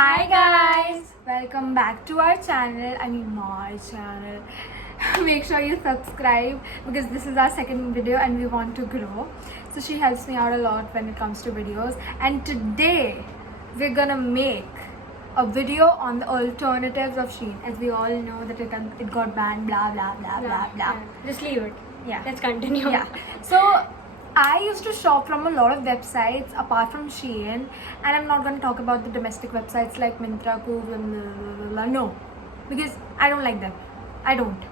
Hi guys, welcome back to our channel. My channel. Make sure you subscribe because this is our second video and we want to grow. So she helps me out a lot when it comes to videos. And today we're gonna make a video on the alternatives of Shein. As we all know that it got banned, blah blah blah blah blah. Just leave it. Yeah. Let's continue. Yeah. So I used to shop from a lot of websites apart from Shein, and I'm not going to talk about the domestic websites like Myntra, Coop, no, because I don't like them. I don't.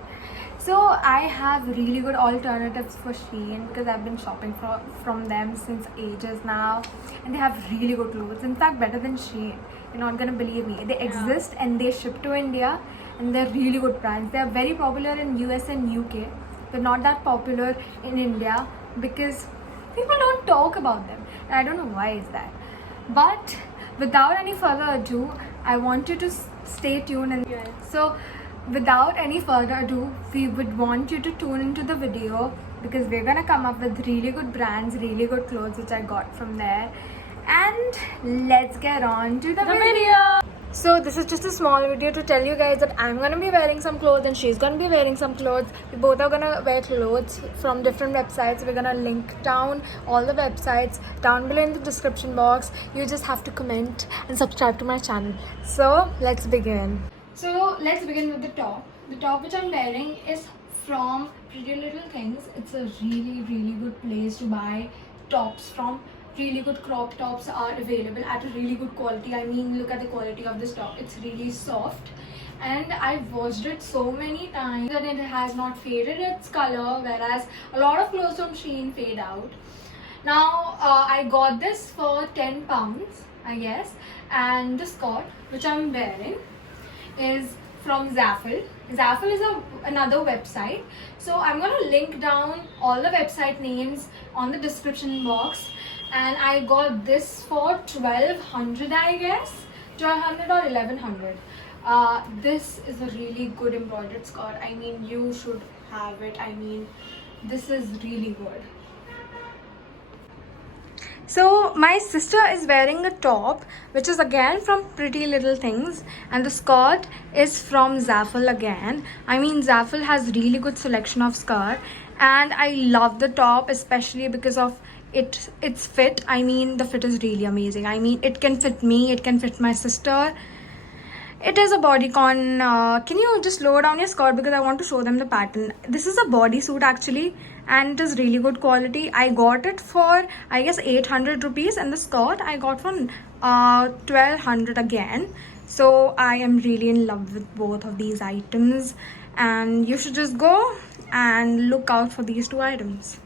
So I have really good alternatives for Shein because I've been shopping from them since ages now, and they have really good clothes. In fact, better than Shein. You're not gonna believe me. They exist and they ship to India, and they're really good brands. They are very popular in US and UK. They're not that popular in India because people don't talk about them, and I don't know why is that. But without any further ado, I want you to stay tuned. And so without any further ado, we would want you to tune into the video because we're gonna come up with really good brands, really good clothes which I got from there. And let's get on to the video. So this is just a small video to tell you guys that I'm gonna be wearing some clothes and she's gonna be wearing some clothes. We both are gonna wear clothes from different websites. We're gonna link down all the websites down below in the description box. You just have to comment and subscribe to my channel. So let's begin. So let's begin with the top. The top which I'm wearing is from Pretty Little Things. It's a really good place to buy tops from. Really good crop tops are available at a really good quality. I mean, look at the quality of this top. It's really soft, and I've washed it so many times that it has not faded its color, whereas a lot of clothes from Shein fade out. Now I got this for £10, I guess, and the skirt which I'm wearing is from Zaful. Zaful is another website, so I'm gonna link down all the website names on the description box. And I got this for 1200, I guess, 1200 or 1100. This is a really good embroidered skirt. I mean, you should have it. I mean, this is really good. So my sister is wearing a top which is again from Pretty Little Things, and the skirt is from Zaful again. I mean, Zaful has really good selection of skirt, and I love the top especially because of its fit. I mean, the fit is really amazing. I mean, it can fit me, it can fit my sister. It is a bodycon. Can you just lower down your skirt because I want to show them the pattern. This is a bodysuit actually, and it is really good quality. I got it for, I guess, 800 rupees, and the skirt I got for 1200 again. So I am really in love with both of these items, and you should just go and look out for these two items.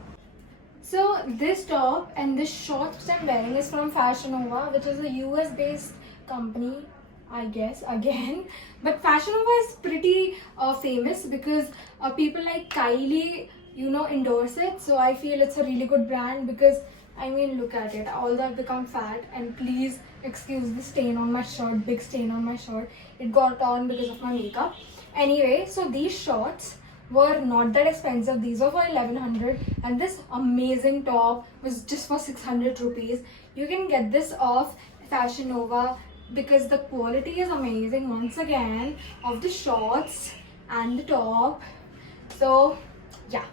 So this top and this shorts which I'm wearing is from Fashion Nova, which is a US based company, I guess, again. But Fashion Nova is pretty famous because people like Kylie, endorse it. So I feel it's a really good brand because, I mean, look at it. Although I've become fat, and please excuse the stain on my shirt, big stain on my shirt. It got on because of my makeup. Anyway, so these shorts were not that expensive. These were for 1100, and this amazing top was just for 600 rupees. You can get this off Fashion Nova because the quality is amazing once again of the shorts and the top. So yeah.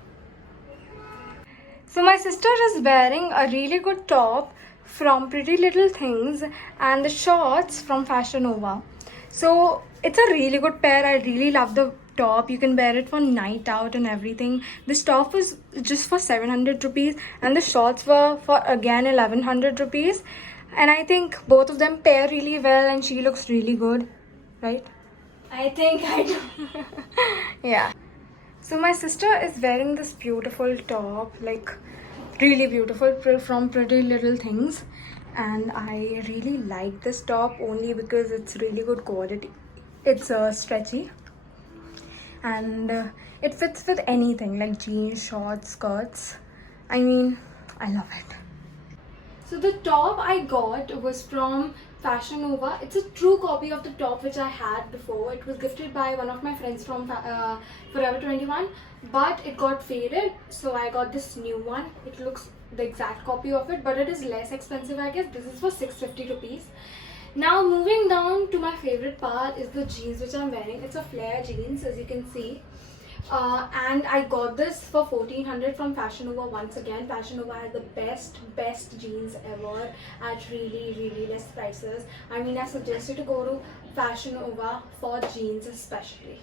So my sister is wearing a really good top from Pretty Little Things and the shorts from Fashion Nova. So it's a really good pair. I really love the top. You can wear it for night out and everything. This top was just for 700 rupees, and the shorts were for again 1100 rupees. And I think both of them pair really well, and she looks really good, right? I think I do. Yeah. So my sister is wearing this beautiful top, like really beautiful, from Pretty Little Things, and I really like this top only because it's really good quality. It's stretchy, and it fits with anything like jeans, shorts, skirts. I mean, I love it. So the top I got was from Fashion Nova. It's a true copy of the top which I had before. It was gifted by one of my friends from Forever 21, but it got faded, so I got this new one. It looks the exact copy of it, but it is less expensive, I guess. This is for 650 rupees. Now moving down to my favorite part is the jeans which I'm wearing. It's a flare jeans, as you can see. And I got this for 1400 from Fashion Nova. Once again, Fashion Nova has the best jeans ever at really less prices. I mean, I suggest you to go to Fashion Nova for jeans especially.